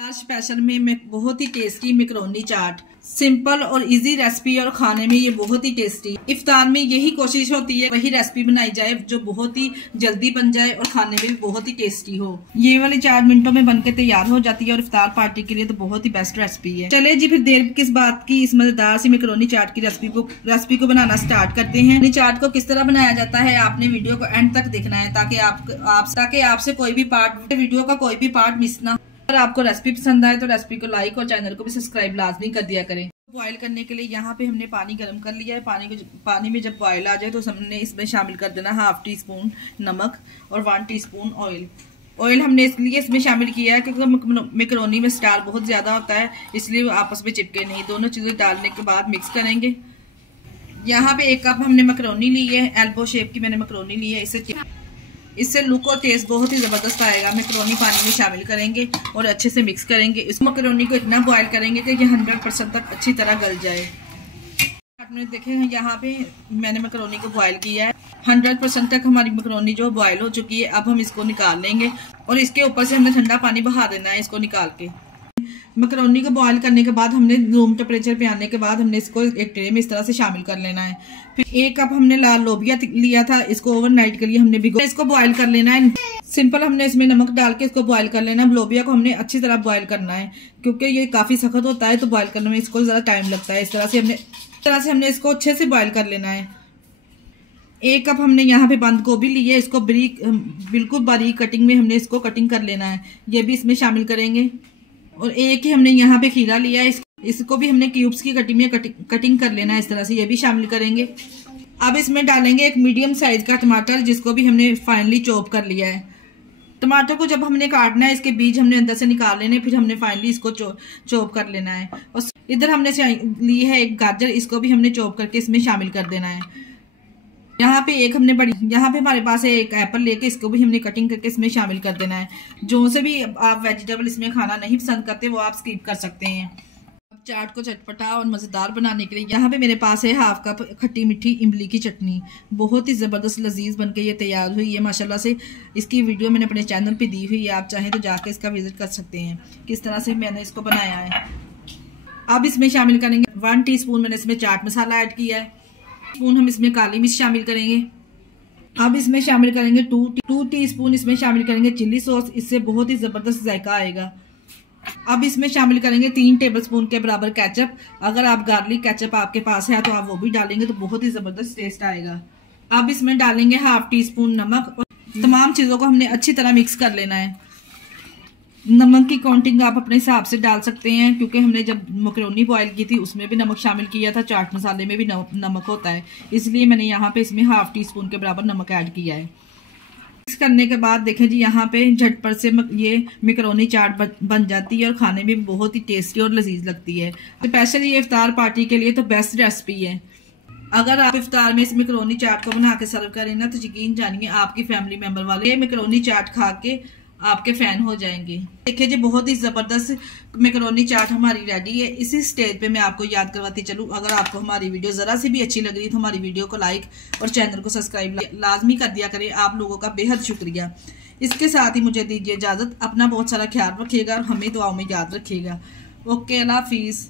आज स्पेशल में बहुत ही टेस्टी मैकरोनी चाट, सिंपल और इजी रेसिपी और खाने में ये बहुत ही टेस्टी। इफ्तार में यही कोशिश होती है वही रेसिपी बनाई जाए जो बहुत ही जल्दी बन जाए और खाने में भी बहुत ही टेस्टी हो। ये वाली 4 मिनटों में बनके तैयार हो जाती है और इफ्तार पार्टी के लिए तो बहुत ही बेस्ट रेसिपी है। चले जी फिर देर किस बात की, इस मजेदार सी मैकरोनी चाट की रेसिपी को बनाना स्टार्ट करते हैं। चाट को किस तरह बनाया जाता है आपने वीडियो को एंड तक देखना है ताकि आपसे कोई भी पार्ट वीडियो का कोई भी पार्ट मिस ना। अगर आपको रेसिपी पसंद आए तो रेसिपी को लाइक और चैनल को भी सब्सक्राइब लाजमी कर दिया करें। बॉईल करने के लिए यहाँ पे हमने पानी गर्म कर लिया है। पानी में जब बॉईल आ जाए तो हमने इसमें शामिल कर देना 1/2 टीस्पून नमक और 1 टीस्पून ऑयल। ऑयल हमने इसलिए इसमें शामिल किया है क्योंकि मैकरोनी में स्टार बहुत ज्यादा होता है, इसलिए आपस में चिपके नहीं। दोनों चीजें डालने के बाद मिक्स करेंगे। यहाँ पे 1 कप हमने मैकरोनी ली है, एल्बो शेप की मैंने मैकरोनी ली है। इससे लुक और टेस्ट बहुत ही जबरदस्त आएगा। मैकरोनी पानी में शामिल करेंगे और अच्छे से मिक्स करेंगे। इस मैकरोनी को इतना बॉईल करेंगे कि ये 100% तक अच्छी तरह गल जाए। आपने देखे यहाँ पे मैंने मैकरोनी को बॉईल किया है। 100% तक हमारी मैकरोनी जो बॉईल हो चुकी है। अब हम इसको निकाल लेंगे और इसके ऊपर से हमने ठंडा पानी बहा देना है इसको निकाल के। मैकरोनी को बॉईल करने के बाद हमने रूम टेम्परेचर पे आने के बाद हमने इसको एक ट्रे में इस तरह से शामिल कर लेना है। फिर 1 कप हमने लाल लोबिया लिया था, इसको ओवरनाइट के लिए हमने भिगो इसको बॉईल कर लेना है। सिंपल हमने इसमें नमक डाल के इसको बॉईल कर लेना है। लोबिया को हमने अच्छी तरह बॉईल करना है क्योंकि ये काफी सख्त होता है तो बॉईल करने में इसको ज्यादा टाइम लगता है। इस तरह से हमने इसको अच्छे से बॉईल कर लेना है। 1 कप हमने यहाँ पे बंद गोभी ली है, इसको बिल्कुल बारीक कटिंग में हमने इसको कटिंग कर लेना है। ये भी इसमें शामिल करेंगे। और एक ही हमने यहाँ पे खीरा लिया है, इसको भी हमने क्यूब्स की कटिंग कर लेना है इस तरह से। ये भी शामिल करेंगे। अब इसमें डालेंगे एक मीडियम साइज का टमाटर जिसको भी हमने फाइनली चॉप कर लिया है। टमाटर को जब हमने काटना है इसके बीज हमने अंदर से निकाल लेने, फिर हमने फाइनली इसको चॉप कर लेना है। और इधर हमने ली है एक गाजर, इसको भी हमने चॉप करके इसमें शामिल कर देना है। यहाँ पे यहाँ पे हमारे पास है एक एप्पल लेके, इसको भी हमने कटिंग करके इसमें शामिल कर देना है। जो से भी आप वेजिटेबल इसमें खाना नहीं पसंद करते वो आप स्किप कर सकते हैं। अब चाट को चटपटा और मजेदार बनाने के लिए यहाँ पे मेरे पास है 1/2 कप खट्टी मीठी इमली की चटनी। बहुत ही जबरदस्त लजीज बनके ये तैयार हुई है माशाल्लाह से। इसकी वीडियो मैंने अपने चैनल पे दी हुई है, आप चाहें तो जाके इसका विजिट कर सकते हैं किस तरह से मैंने इसको बनाया है। अब इसमें शामिल करेंगे 1 टीस्पून मैंने इसमें चाट मसाला ऐड किया है। स्पून हम इसमें काली मिर्च शामिल करेंगे। अब इसमें शामिल करेंगे 2 टीस्पून इसमें शामिल करेंगे चिल्ली सॉस, इससे बहुत ही जबरदस्त जायका आएगा। अब इसमें शामिल करेंगे 3 टेबलस्पून के बराबर केचप। अगर आप गार्लिक केचप आपके पास है तो आप वो भी डालेंगे तो बहुत ही जबरदस्त टेस्ट आएगा। अब इसमें डालेंगे 1/2 टीस्पून नमक और तमाम चीजों को हमने अच्छी तरह मिक्स कर लेना है। नमक की काउंटिंग आप अपने हिसाब से डाल सकते हैं क्योंकि हमने जब मैकरोनी बॉईल की थी उसमें भी नमक शामिल किया था। चाट मसाले में भी नमक होता है, इसलिए मैंने यहाँ पे इसमें 1/2 टीस्पून के बराबर नमक ऐड किया है। मिक्स करने के बाद देखें जी यहाँ पे झटपट से ये मैकरोनी चाट बन जाती है और खाने में भी बहुत ही टेस्टी और लजीज लगती है। स्पेशली ये इफ्तार पार्टी के लिए तो बेस्ट रेसिपी है। अगर आप इफ्तार में इस मैकरोनी चाट को बना के सर्व करें ना तो यकीन जानिए आपकी फैमिली मेंबर वाले ये मैकरोनी चाट खा के आपके फैन हो जाएंगे। देखिए जी बहुत ही जबरदस्त मैकरोनी चाट हमारी रेडी है। इसी स्टेज पे मैं आपको याद करवाती चलूँ, अगर आपको हमारी वीडियो जरा सी भी अच्छी लग रही है तो हमारी वीडियो को लाइक और चैनल को सब्सक्राइब लाजमी कर दिया करें। आप लोगों का बेहद शुक्रिया। इसके साथ ही मुझे दीजिए इजाजत। अपना बहुत सारा ख्याल रखिएगा और हमें दुआओं में याद रखिएगा। ओके, अल्लाह हाफिज।